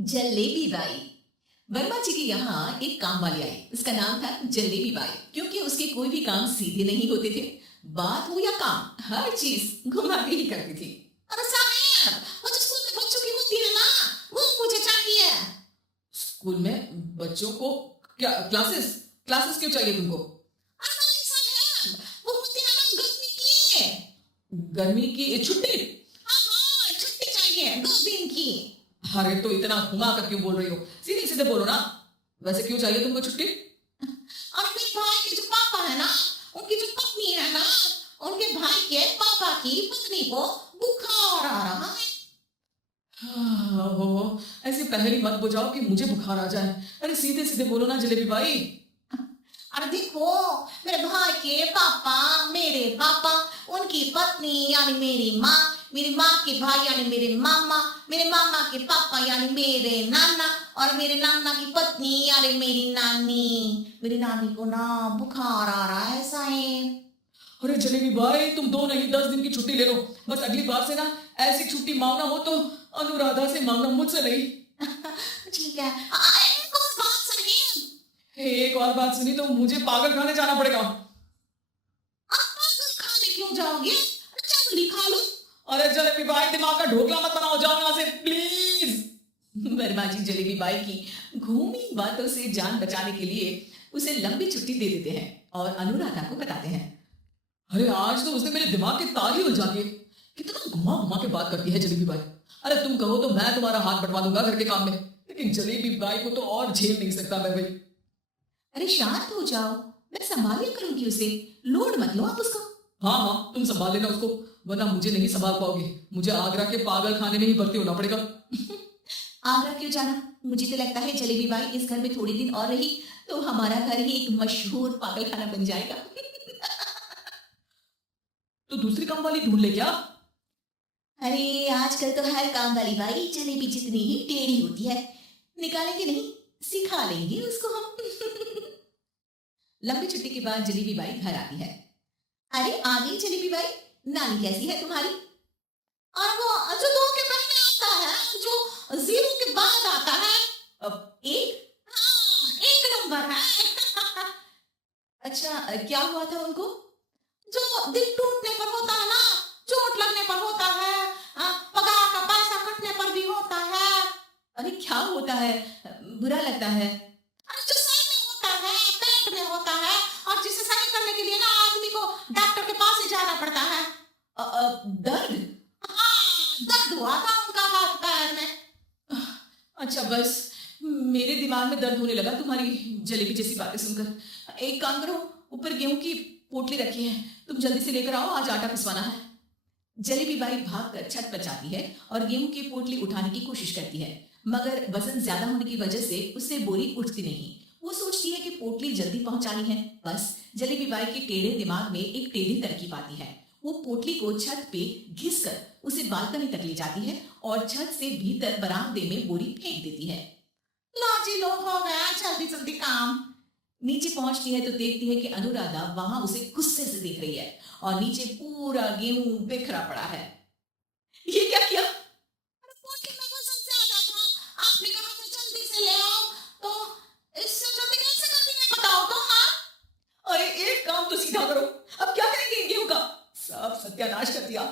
Jalebi by. Verma जी के यहाँ एक काम वाली आई। उसका नाम था जलेबी बाई, क्योंकि उसके कोई भी काम सीधे नहीं होते थे। बात हो या काम, हर चीज घुमा के ही करती थी। अरे साहब, वो जो स्कूल में बच्चों की होती है ना, वो मुझे चाहिए। स्कूल में बच्चों को क्या क्लासेस क्लासेस क्यों चाहिए तुमको? अरे नहीं साहब, वो होती है ना गर्मी की। गर्मी की छुट्टी? हाँ हाँ, छुट्टी चाहिए 2 दिन की। अरे तो इतना घुमा कर क्यों बोल रही हो? सीधे सीधे बोलो ना। वैसे क्यों चाहिए तुमको छुट्टी? और मेरे भाई के जो पापा है ना, उनकी जो पत्नी है ना, उनके भाई के पापा की पत्नी को बुखार आ रहा है। हो ऐसी पहेली मत बुझाओ कि मुझे बुखार आ जाए। अरे सीधे सीधे बोलो ना जलेबी भाई। अरे देखो, मेरे भाई के पापा, मेरे पापा, उनकी पत्नी यानी मेरी माँ के भाई यानी मेरे मामा के पापा यानी मेरे नाना, और मेरे नाना की पत्नी यानी मेरी नानी को ना बुखार आ रहा है साहेब। अरे जलेबी भाई, तुम 2 नहीं 10 दिन की छुट्टी ले लो। बस अगली बार से ना ऐसी छुट्टी मांगना हो तो अनुराधा से मांगना, मुझसे नहीं। ठीक है। एक और बात साहेब। एक और बात सुनी तो मुझे पागल खाने जाना पड़ेगा। आप पागल खाने क्यों जाओगे? चावल खा लो। अरे जलेबी भाई, दिमाग का ढोकला मत बनाओ, जाओ यहाँ से प्लीज। वर्मा जी जलेबी बाई की घूमी बातों से जान बचाने के लिए उसे लंबी छुट्टी दे देते हैं और अनुराधा को बताते हैं। अरे आज तो उसने मेरे दिमाग की तार ही उलझा दी। कितना घुमा घुमा के बात करती है जलेबी बाई। अरे तुम कहो तो मैं तुम्हारा हाथ बंटवा दूंगा घर के काम में, लेकिन जलेबी बाई को तो और झेल नहीं सकता मैं भाई। अरे शांत हो जाओ, मैं संभालिया करूंगी उसे, लोड मत लो आप उसको। हाँ हाँ, तुम संभाल लेना उसको, वरना मुझे नहीं संभाल पाओगे। मुझे आगरा के पागल खाने में ही भर्ती होना पड़ेगा। आगरा क्यों जाना? मुझे तो लगता है जलेबी बाई इस घर में थोड़ी दिन और रही तो हमारा घर ही एक मशहूर पागल खाना बन जाएगा। तो दूसरी काम वाली ढूंढ ले क्या? अरे आजकल तो हर काम वाली बाई जलेबी जितनी ही टेढ़ी होती है। निकालेंगे नहीं, सिखा लेंगे उसको हम। लंबी छुट्टी के बाद जलेबी बाई घर आती है। अरे आ गई जलेबी बाई, नानी कैसी है तुम्हारी? और वो जो 2 के पहले आता है, जो 0 के बाद आता है, अब एक, हाँ 1 नंबर है। अच्छा, क्या हुआ था उनको? जो दिल टूटने पर होता है ना, चोट लगने पर होता है, पगार का पैसा कटने पर भी होता है। अरे क्या होता है? बुरा लगता है? अरे जो सर में होता है, पेट में होता है, और जिसे सही करने के लिए ना आदमी को डॉक्टर के पास ही जाना पड़ता है। दर्द? हाँ, दर्द हुआ था उनका हाथ पैर में। अच्छा बस, मेरे दिमाग में दर्द होने लगा तुम्हारी जलेबी जैसी बातें सुनकर। एक काम करो, ऊपर गेहूं की पोटली रखी है, तुम जल्दी से लेकर आओ, आज आटा पिसवाना है। जलेबी बाई भागकर छत पर जाती है और गेहूं की पोटली उठाने की कोशिश करती है, मगर वजन ज्यादा होने की वजह से उससे बोरी उठती नहीं। वो सोचती है कि पोटली जल्दी पहुंचानी है। बस जलेबी बाई के टेढ़े दिमाग में एक टेढ़ी तरकीब आती है। वो पोटली को छत पे घिसकर उसे बालकनी तक ले जाती है और छत से भीतर बरामदे में बोरी फेंक देती है। लाजी लो, हो गया जल्दी जल्दी काम। नीचे पहुंचती है तो देखती है कि अनुराधा वहां उसे गुस्से से देख रही है और नीचे पूरा गेहूं बिखरा पड़ा है। ये क्या किया? अरे पोटली में वजन ज्यादा था, आपने कहा था जल्दी से ले आओ, तो इससे जल्दी कैसे करती है बताओ तो। हाँ, अरे एक काम तो सीधा करो, अब क्या करेंगे गेहूं का? सब सत्यानाश कर दिया।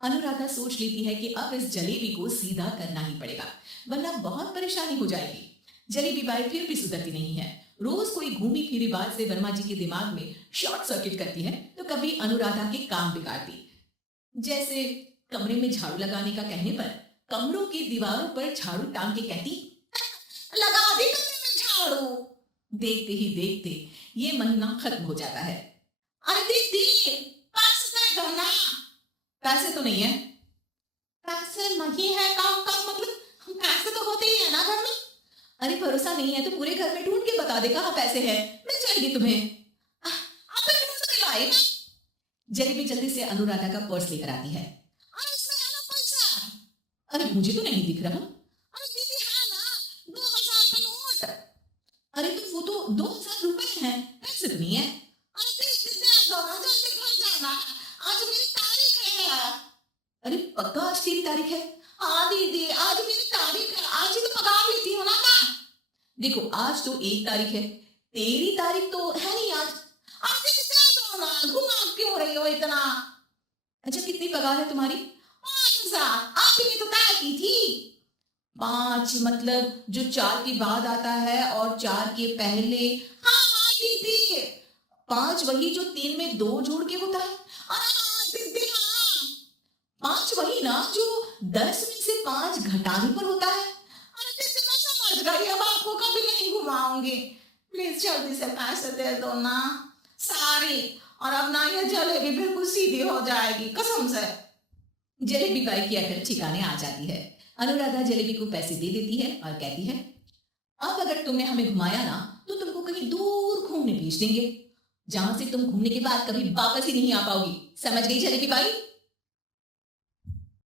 अनुराधा सोच लेती है कि अब इस जलेबी को सीधा करना ही पड़ेगा, वरना बहुत परेशानी हो जाएगी। जलेबी बाई फिर भी सुधरती नहीं है। रोज कोई घूमी फिरी बात से वर्मा जी के दिमाग में शॉर्ट सर्किट करती है तो कभी अनुराधा के काम बिगाड़ती। जैसे कमरे में झाड़ू लगाने का कहने पर कमरों की दीवारों पर झाड़ू टांग के कहती, लगा दी कमरे में झाड़ू। देखते ही देखते ये महीना खत्म हो जाता है। अरे दीदी, पैसे दो ना। पैसे तो नहीं है। पैसे नहीं है का मतलब पैसे तो होते ही है ना घर में। अरे भरोसा नहीं है तो पूरे घर में ढूंढ के बता दे कहाँ पैसे हैं, मिल जाएगी तुम्हें। आप ढूंढ के लाए ना। जलेबी जल्दी से अनुराधा का पर्स लेकर आती है। अरे इसमें है ना पैसा। अरे मुझे तो नहीं दिख रहा। अरे दीदी है ना, 2000 का नोट। अरे तो वो तो 2000 रुपए हैं, पैसे तो नहीं है। अरे दीदी दे दो ना, जल्दी घर जाना, आज मेरी तारीख है। अरे पक्का आज तेरी तारीख है? हाँ दीदी, आज मेरी तारीख है, आज ही तो देखो आज तो 1 तारीख है, तेरी तारीख तो है नहीं आज। आप किससे दो ना, घुमा क्यों रही हो इतना? अच्छा कितनी पगार है तुम्हारी? 5,000। आपने तो तय की थी। 5 मतलब जो 4 के बाद आता है और 4 के पहले। हाँ हाँ दीदी। 5 वही जो 3 में 2 जोड़ के होता है। अरे हाँ दीदी हाँ। 5 वही ना जो 10 में से 5 घटाने पर होता है। अरे दीदी मैं समझ गई, अब आपको कभी नहीं घुमाऊंगी। प्लीज जल्दी से पैसे दे दो ना सारी। और अब ना ये जलेबी बिल्कुल सीधी हो जाएगी कसम से। जलेबी बाई की अकल ठिकाने आ जाती है। अनुराधा जलेबी को पैसे दे देती है और कहती है, अब अगर तुमने हमें घुमाया ना तो तुमको कहीं दूर घूमने भेज देंगे, जहां से तुम घूमने के बाद कभी वापस ही नहीं आ पाओगी। समझ गई जलेबी बाई?